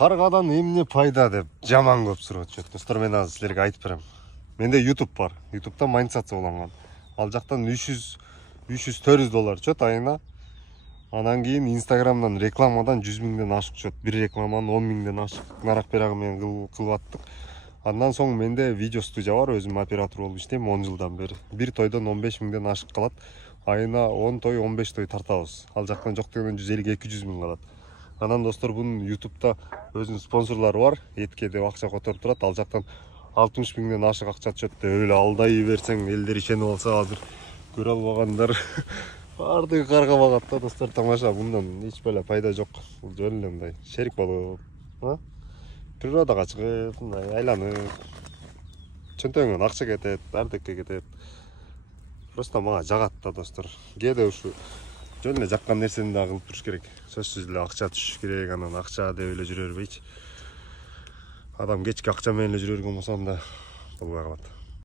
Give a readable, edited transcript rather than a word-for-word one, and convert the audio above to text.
каргадан эмне пайда деп жаман көп сурап атышат. Достор, мен азыр силерге айтып берем. Менде YouTube бар. YouTube'да монетизация уланган. Ал жактан 300-400 доллар чөт айына. Анан кийин Instagram'dan рекламадан 100 миңден ашык чөт. Бир рекламаны 10 миңден ашык нарак берагы менен кылып аттык. Андан соң менде видео студия бар, өзүм оператор болуп иштейм 10 жылдан бери. Бир тойдон 15 миңден ашык калат. Айына 10 той, 15 той тартабыз. Ал жактан жок дегенде 150-200 миң калат. Анан достор, бунун YouTube'да өзүнүн спонсорлору бар. Этке деп акча которуп турат. Ал жактан 60 миңден ашык акча чөт деп эле алдай берсең, элдер ишенип алса, азыр көрө албагандар бардыгы каргабагат да достор. Тамаша, мындан эч беле пайда жок. Бул жөн эле мындай шерик болуп, природага чыгып, мындай айланып, чөнтөгүңөн акча кетет, ардекке кетет. Просто мага жагат да достор. Кээде ушу жөн эле жаккан нерсени да кылып туруш керек. Сөзсүз эле акча түшүш керек, анан акча деп эле жүрө бербейчи. Адам кечки акча менен эле жүрө берген болсо анда болбой калат.